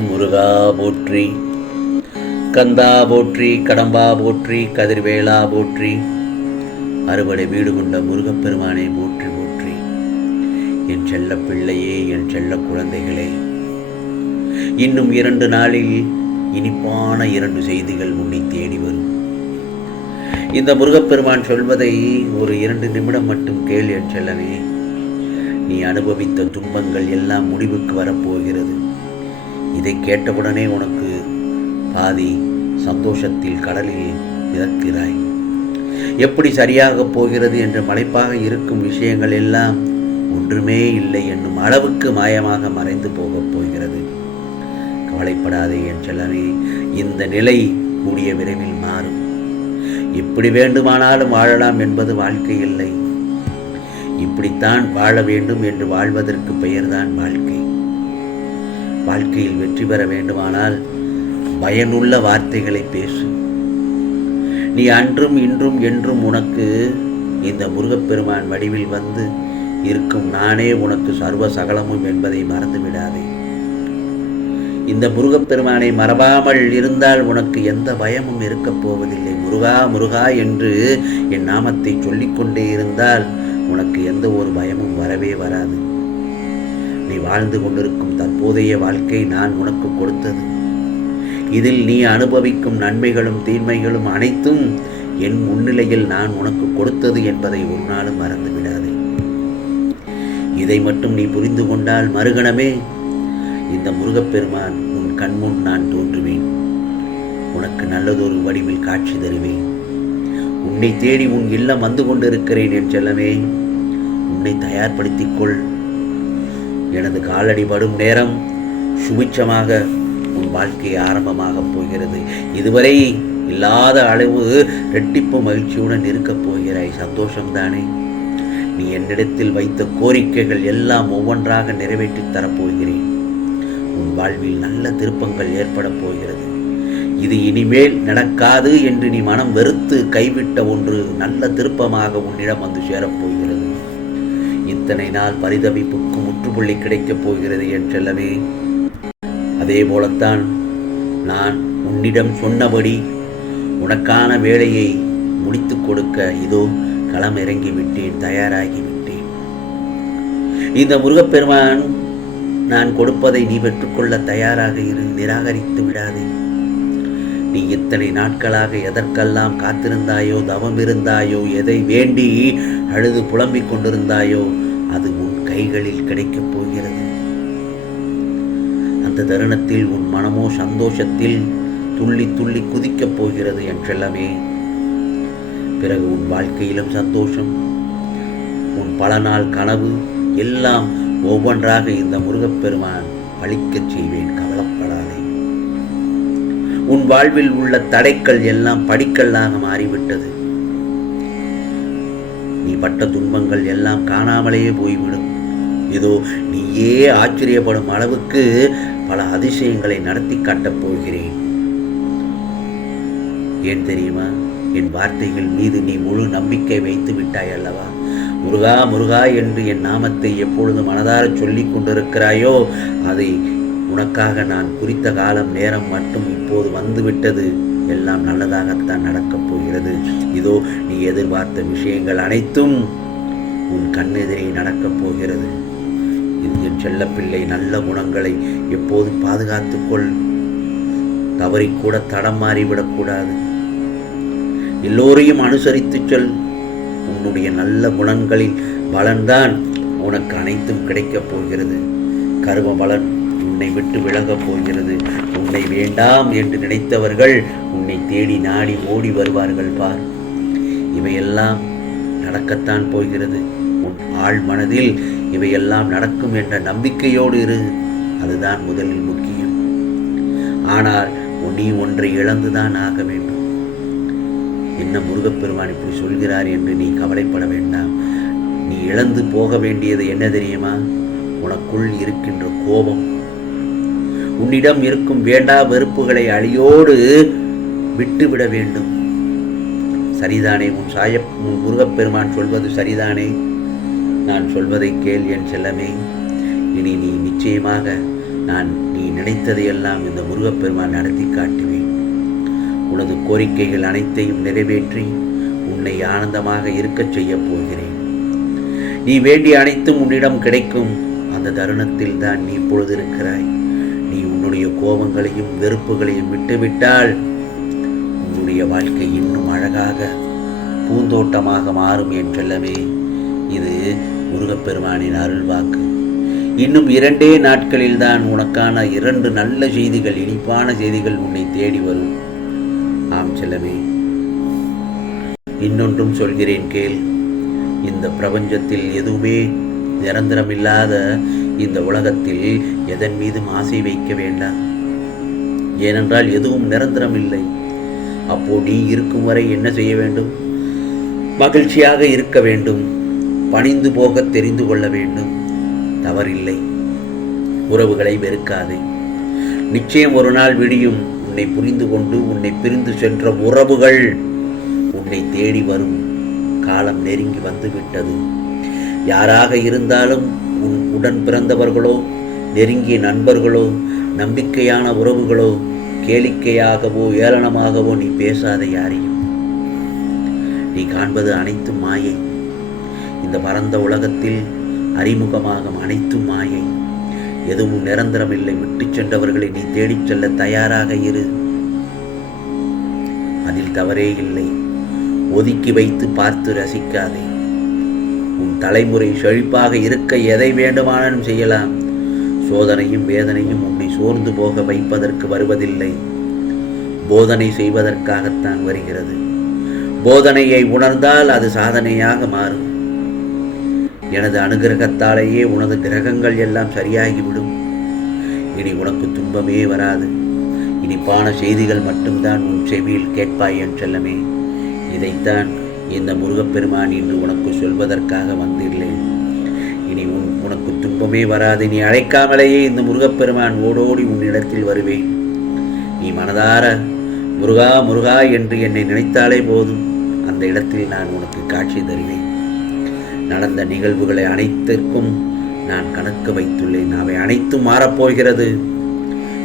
ஓம் முருகா போற்றி, கந்தா போற்றி, கடம்பா போற்றி, கதிர்வேலா போற்றி, அறுபடை வீடு கொண்ட முருகப்பெருமானை போற்றி போற்றி. என் செல்ல பிள்ளையே, என் செல்ல குழந்தைகளே, இன்னும் 2 நாளில் இனிப்பான 2 செய்திகள் உன்னை தேடி வரும். இந்த முருகப்பெருமான் சொல்வதை ஒரு 2 நிமிடம் மட்டும் கேள் என் செல்லவே. நீ அனுபவித்த துன்பங்கள் எல்லாம் முடிவுக்கு வரப்போகிறது. இதை கேட்டவுடனே உனக்கு பாதி சந்தோஷத்தில் கடலில் மிதக்கிறாய். எப்படி சரியாக போகிறது என்று மலைப்பாக இருக்கும் விஷயங்கள் எல்லாம் ஒன்றுமே இல்லை என்னும் அளவுக்கு மாயமாக மறைந்து போகப் போகிறது. கவலைப்படாதே என் செல்லமே, இந்த நிலை கூடிய விரைவில் மாறும். இப்படி வேண்டுமானாலும் வாழலாம் என்பது வாழ்க்கை இல்லை. இப்படித்தான் வாழ வேண்டும் என்று வாழ்வதற்கு பெயர்தான் வாழ்க்கை. வாழ்க்கையில் வெற்றி பெற வேண்டுமானால் பயனுள்ள வார்த்தைகளை பேசு. நீ அன்றும் இன்றும் என்றும் உனக்கு இந்த முருகப்பெருமான் வடிவில் வந்து இருக்கும் நானே உனக்கு சர்வ சகலமும் என்பதை மறந்துவிடாதே. இந்த முருகப்பெருமானை மறவாமல் இருந்தால் உனக்கு எந்த பயமும் இருக்கப் போவதில்லை. முருகா முருகா என்று என் நாமத்தை சொல்லிக்கொண்டே இருந்தால் உனக்கு எந்த ஒரு பயமும் வரவே வராது. நீ வாழ்ந்து கொண்டிருக்கும் தற்போதைய வாழ்க்கை நான் உனக்கு கொடுத்தது. இதில் நீ அனுபவிக்கும் நன்மைகளும் தீன்மைகளும் அனைத்தும் என் முன்னிலையில் நான் உனக்கு கொடுத்தது என்பதை ஒரு நாளும் மறந்து விடாதே. இதை மட்டும் நீ புரிந்து கொண்டால் மறுகணமே இந்த முருகப்பெருமான் உன் கண்முன் நான் தோன்றுவேன். உனக்கு நல்லதொரு வடிவில் காட்சி தருவேன். உன்னை தேடி உன் இல்லம் வந்து கொண்டிருக்கிறேன் என் செல்லமே. உன்னை தயார்படுத்திக் கொள். எனது காலடி படும் நேரம் சுபிட்சமாக உன் வாழ்க்கை ஆரம்பமாக போகிறது. இதுவரை இல்லாத அளவு இரட்டிப்பு மகிழ்ச்சியுடன் இருக்கப் போகிறாய். சந்தோஷம்தானே? நீ என்னிடத்தில் வைத்த கோரிக்கைகள் எல்லாம் ஒவ்வொன்றாக நிறைவேற்றித் தரப்போகிறேன். உன் வாழ்வில் நல்ல திருப்பங்கள் ஏற்பட போகிறது. இது இனிமேல் நடக்காது என்று நீ மனம் வெறுத்து கைவிட்ட ஒன்று நல்ல திருப்பமாக உன்னிடம் வந்து சேரப்போகிறது. இத்தனை நாள் பரிதவிப்புக்கு முற்றுப்புள்ளி கிடைக்கப் போகிறது என் செல்லவே. அதே போலத்தான் நான் உன்னிடம் சொன்னபடி உனக்கான வேலையை முடித்து கொடுக்க இதோ களம் இறங்கி விட்டேன், தயாராகி விட்டேன். இந்த முருகப்பெருமான் நான் கொடுப்பதை நீ பெற்றுக்கொள்ள தயாராக இரு. நிராகரித்து விடாதே. நீ இத்தனை நாட்களாக எதற்கெல்லாம் காத்திருந்தாயோ, தவம் இருந்தாயோ, எதை வேண்டி அழுது புலம்பிக் கொண்டிருந்தாயோ அது உன் கைகளில் கிடைக்கப் போகிறது. அந்த தருணத்தில் உன் மனமோ சந்தோஷத்தில் துள்ளி துள்ளி குதிக்கப் போகிறது என் செல்லமே. பிறகு உன் வாழ்க்கையிலும் சந்தோஷம், உன் பல நாள் கனவு எல்லாம் ஒவ்வொன்றாக இந்த முருகப்பெருமான் பழிக்கச் செய்வேன். கவலைப்படாதே. உன் வாழ்வில் உள்ள தடைகள் எல்லாம் படிக்கல்லாக மாறிவிட்டது. நீ பட்ட துன்பங்கள் எல்லாம் காணாமலேயே போய்விடும். இதோ நீயே ஆச்சரியப்படும் அளவுக்கு பல அதிசயங்களை நடத்தி காட்டப் போகிறேன். ஏன் தெரியுமா? என் வார்த்தைகள் மீது நீ முழு நம்பிக்கை வைத்து விட்டாய் அல்லவா? முருகா முருகா என்று என் நாமத்தை எப்பொழுது மனதார சொல்லிக் கொண்டிருக்கிறாயோ அதை உனக்காக நான் குறித்த காலம் நேரம் மட்டும் இப்போது வந்துவிட்டது. எல்லாம் நல்லதாகத்தான் நடக்கப் போகிறது. இதோ நீ எதிர்பார்த்த விஷயங்கள் அனைத்தும் உன் கண்ணெதிரே நடக்கப் போகிறது. இது என் செல்லப்பிள்ளை, நல்ல குணங்களை எப்போதும் பாதுகாத்துக்கொள். தவறிக்கூட தடம் மாறிவிடக்கூடாது. எல்லோரையும் அனுசரித்து சொல். உன்னுடைய நல்ல குணங்களின் பலன்தான் உனக்கு அனைத்தும் கிடைக்கப் போகிறது. கர்ம பலன் உன்னை விட்டு விலகப் போகிறது. உன்னை வேண்டாம் என்று நினைத்தவர்கள் உன்னை தேடி நாடி ஓடி வருவார்கள் பார். இவையெல்லாம் நடக்கத்தான் போகிறது. உன் ஆழ் மனதில் இவையெல்லாம் நடக்கும் என்ற நம்பிக்கையோடு இரு. அதுதான் முதலில் முக்கியம். ஆனால் நீ ஒன்றை இழந்துதான் ஆக வேண்டும். என்ன முருகப்பெருமான் இப்படி சொல்கிறார் என்று நீ கவலைப்பட வேண்டாம். நீ இழந்து போக வேண்டியது என்ன தெரியுமா? உனக்குள் இருக்கின்ற கோபம். உன்னிடம் இருக்கும் வேண்டா வெறுப்புகளை அழியோடு விட்டுவிட வேண்டும். சரிதானே? உன் முருகப்பெருமான் சொல்வது சரிதானே? நான் சொல்வதை கேள் என் செல்லமே. இனி நீ நிச்சயமாக நீ நினைத்ததையெல்லாம் இந்த முருகப்பெருமான் நடத்தி காட்டுவேன். உனது கோரிக்கைகள் அனைத்தையும் நிறைவேற்றி உன்னை ஆனந்தமாக இருக்கச் செய்யப் போகிறேன். நீ வேண்டிய அனைத்தும் உன்னிடம் கிடைக்கும். அந்த தருணத்தில் தான் நீ இப்பொழுது இருக்கிறாய். நீ உன்னுடைய கோபங்களையும் வெறுப்புகளையும் விட்டுவிட்டால் உன்னுடைய வாழ்க்கை இன்னும் அழகாக பூந்தோட்டமாக மாறும் என் செல்லமே. இது முருகப்பெருமானின் அருள்வாக்கு. இன்னும் 2 நாட்களில் தான் உனக்கான 2 நல்ல செய்திகள், இனிப்பான செய்திகள் உன்னை தேடி வரும். ஆம் செல்லமே, இன்னொன்றும் சொல்கிறேன் கேள். இந்த பிரபஞ்சத்தில் எதுவுமே நிரந்தரமில்லாத இந்த உலகத்தில் எதன் மீதும் ஆசை வைக்க வேண்டாம். ஏனென்றால் எதுவும் நிரந்தரம் இல்லை. அப்போ நீ இருக்கும் வரை என்ன செய்ய வேண்டும்? மகிழ்ச்சியாக இருக்க வேண்டும். பணிந்து போக தெரிந்து கொள்ள வேண்டும். தவறில்லை. உறவுகளை வெறுக்காதே. நிச்சயம் ஒரு நாள் விடியும். உன்னை புரிந்து கொண்டு உன்னை பிரிந்து சென்ற உறவுகள் உன்னை தேடி வரும். காலம் நெருங்கி வந்துவிட்டது. யாராக இருந்தாலும் உன் உடன் பிறந்தவர்களோ, நெருங்கிய நண்பர்களோ, நம்பிக்கையான உறவுகளோ, கேளிக்கையாகவோ ஏளனமாகவோ நீ பேசாத யாரையும். நீ காண்பது அனைத்தும் மாயை. இந்த பரந்த உலகத்தில் அறிமுகமாகும் அனைத்தும் மாயை. எதுவும் நிரந்தரமில்லை. விட்டு சென்றவர்களை நீ தேடிச் செல்ல தயாராக இரு. அதில் தவறே இல்லை. ஒதுக்கி வைத்து பார்த்து ரசிக்காதே. உன் தலைமுறை செழிப்பாக இருக்க எதை வேண்டுமானாலும் செய்யலாம். சோதனையும் வேதனையும் உன்னை சோர்ந்து போக வைப்பதற்கு வருவதில்லை. போதனை செய்வதற்காகத்தான் வருகிறது. போதனையை உணர்ந்தால் அது சாதனையாக மாறும். எனது அனுகிரகத்தாலேயே உனது கிரகங்கள் எல்லாம் சரியாகிவிடும். இனி உனக்கு துன்பமே வராது. இனிப்பான செய்திகள் மட்டும்தான் உன் செவியில் கேட்பாய் என் செல்லமே. இதைத்தான் இந்த முருகப்பெருமான் இன்று உனக்கு சொல்வதற்காக வந்துள்ளேன். இனி உனக்கு துன்பமே வராது. நீ அழைக்காமலேயே இந்த முருகப்பெருமான் ஓடோடி உன்னிடத்தில் வருவேன். நீ மனதார முருகா முருகா என்று என்னை நினைத்தாலே போதும். அந்த இடத்தில் நான் உனக்கு காட்சி தருவேன். நடந்த நிகழ்வுகளை அனைத்திற்கும் நான் கணக்கு வைத்துள்ளேன். அவை அனைத்தும் மாறப்போகிறது.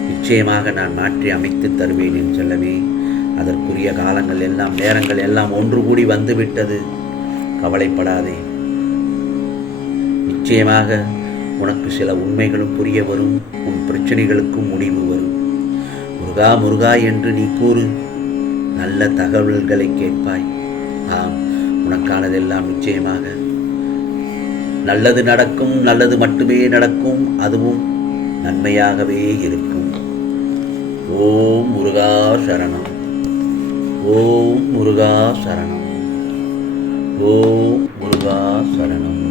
நிச்சயமாக நான் மாற்றி அமைத்து தருவேன் என் செல்லமே. அதற்குரிய காலங்கள் எல்லாம், நேரங்கள் எல்லாம் ஒன்று கூடி வந்துவிட்டது. கவலைப்படாதே. நிச்சயமாக உனக்கு சில உண்மைகளும் புரிய வரும். உன் பிரச்சனைகளுக்கும் முடிவு வரும். முருகா முருகா என்று நீ கூறு. நல்ல தகவல்களை கேட்பாய். ஆம், உனக்கானதெல்லாம் நிச்சயமாக நல்லது நடக்கும். நல்லது மட்டுமே நடக்கும். அதுவும் நன்மையாகவே இருக்கும். ஓம் முருகா சரணம். ஓம் முருகா சரணம். ஓம் முருகா சரணம்.